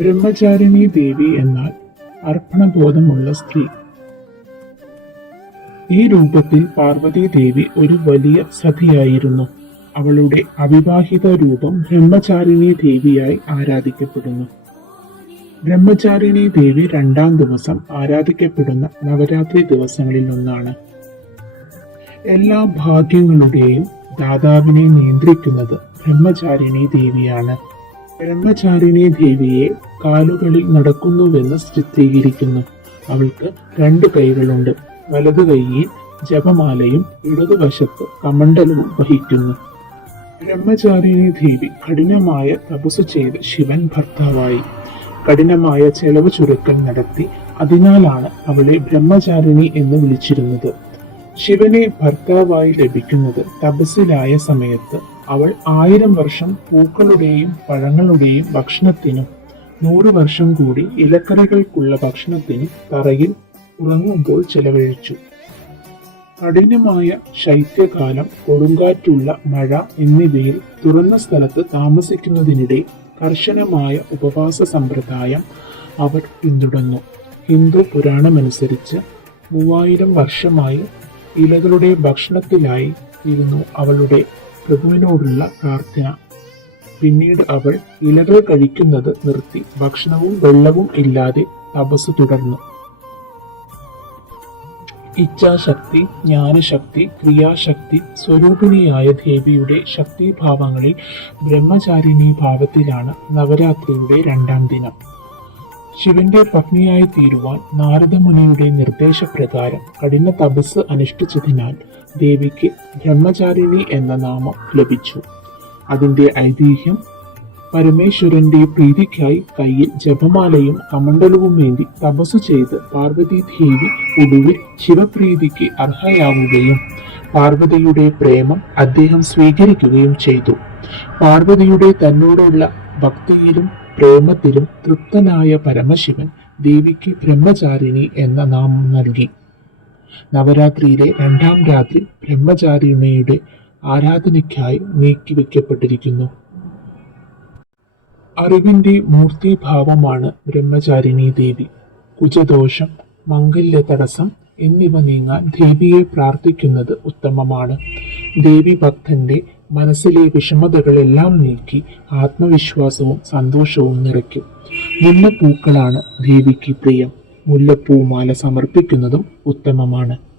ബ്രഹ്മചാരിണി ദേവി എന്നാൽ അർപ്പണബോധമുള്ള സ്ത്രീ. ഈ രൂപത്തിൽ പാർവതി ദേവി ഒരു വലിയ സതിയായിരുന്നു അവളുടെ അവിവാഹിത രൂപം ബ്രഹ്മചാരിണി ദേവിയായി ആരാധിക്കപ്പെടുന്നു. ബ്രഹ്മചാരിണി ദേവി രണ്ടാം ദിവസം ആരാധിക്കപ്പെടുന്ന നവരാത്രി ദിവസങ്ങളിൽ ഒന്നാണ് എല്ലാ ഭാഗ്യങ്ങളുടെയും ദാതാവിനെ നിയന്ത്രിക്കുന്നത് ബ്രഹ്മചാരിണി ദേവിയാണ്. ബ്രഹ്മചാരിണി ദേവിയെ കാലുകളിൽ നടക്കുന്നുവെന്ന് ചിത്രീകരിക്കുന്നു. അവൾക്ക് രണ്ട് കൈകളുണ്ട്. വലതു കൈയിൽ ജപമാലയും ഇടതുവശത്ത് കമണ്ഡലവും വഹിക്കുന്നു. ബ്രഹ്മചാരിണി ദേവി കഠിനമായ തപസ് ചെയ്ത് ശിവൻ ഭർത്താവായി. കഠിനമായ ചെലവ് ചുരുക്കൽ നടത്തി അതിനാലാണ് അവളെ ബ്രഹ്മചാരിണി എന്ന് വിളിച്ചിരുന്നത്. ശിവനെ ഭർത്താവായി ലഭിക്കുന്നത് തപസ്സിലായ സമയത്ത് അവൾ ആയിരം വർഷം പൂക്കളുടെയും പഴങ്ങളുടെയും ഭക്ഷണത്തിനും നൂറ് വർഷം കൂടി ഇലക്കറികൾക്കുള്ള ഭക്ഷണത്തിനും തറയിൽ ഉറങ്ങുമ്പോൾ ചെലവഴിച്ചു. കഠിനമായ ശൈത്യകാലം കൊടുങ്കാറ്റുള്ള മഴ എന്നിവയിൽ തുറന്ന സ്ഥലത്ത് താമസിക്കുന്നതിനിടെ കർശനമായ ഉപവാസ സമ്പ്രദായം അവർ പിന്തുടർന്നു. ഹിന്ദു പുരാണമനുസരിച്ച് മൂവായിരം വർഷമായി ഇലകളുടെ ഭക്ഷണത്തിലായി ഇരുന്നു അവളുടെ പ്രഭുവിനോടുള്ള പ്രാർത്ഥന. പിന്നീട് അവൾ ഇലകൾ കഴിക്കുന്നത് നിർത്തി ഭക്ഷണവും വെള്ളവും ഇല്ലാതെ തപസ് തുടർന്നു. ഇച്ഛാശക്തി ജ്ഞാനശക്തി ക്രിയാശക്തി സ്വരൂപിണിയായ ദേവിയുടെ ശക്തിഭാവങ്ങളിൽ ബ്രഹ്മചാരിണി ഭാവത്തിലാണ് നവരാത്രിയുടെ രണ്ടാം ദിനം. ശിവന്റെ പത്നിയായി തീരുവാൻ നാരദമുനിയുടെ നിർദ്ദേശപ്രകാരം കഠിന തപസ് അനുഷ്ഠിച്ചതിനാൽ ദേവിക്ക് ബ്രഹ്മചാരിണി എന്ന നാമം ലഭിച്ചു. അതിന്റെ ഐതിഹ്യം പരമേശ്വരന്റെ പ്രീതിക്കായി കയ്യിൽ ജപമാലയും കമണ്ഡലവും വേണ്ടി തപസ് ചെയ്ത് പാർവതി ദേവി ഒടുവിൽ ശിവപ്രീതിക്ക് അർഹയാവുകയും പാർവതിയുടെ പ്രേമം അദ്ദേഹം സ്വീകരിക്കുകയും ചെയ്തു. പാർവതിയുടെ തന്നോടുള്ള ഭക്തിയിലും പ്രേമത്തിലും തൃപ്തനായ പരമശിവൻ ദേവിക്ക് ബ്രഹ്മചാരിണി എന്ന നാമം നൽകി. നവരാത്രിയിലെ രണ്ടാം രാത്രി ബ്രഹ്മചാരിണിയുടെ ആരാധനയ്ക്കായി നീക്കി നീക്കിവെക്കപ്പെട്ടിരിക്കുന്നു അറിവിന്റെ മൂർത്തിഭാവമാണ് ബ്രഹ്മചാരിണി ദേവി. കുജദോഷം മംഗല്യ തടസ്സം എന്നിവ നീങ്ങാൻ ദേവിയെ പ്രാർത്ഥിക്കുന്നത് ഉത്തമമാണ്. ദേവി ഭക്തന്റെ മനസ്സിലെ വിഷമതകളെല്ലാം നീക്കി ആത്മവിശ്വാസവും സന്തോഷവും നിറയ്ക്കും. മുല്ലപ്പൂക്കളാണ് ദേവിക്ക് പ്രിയം. മുല്ലപ്പൂമാല സമർപ്പിക്കുന്നതും ഉത്തമമാണ്.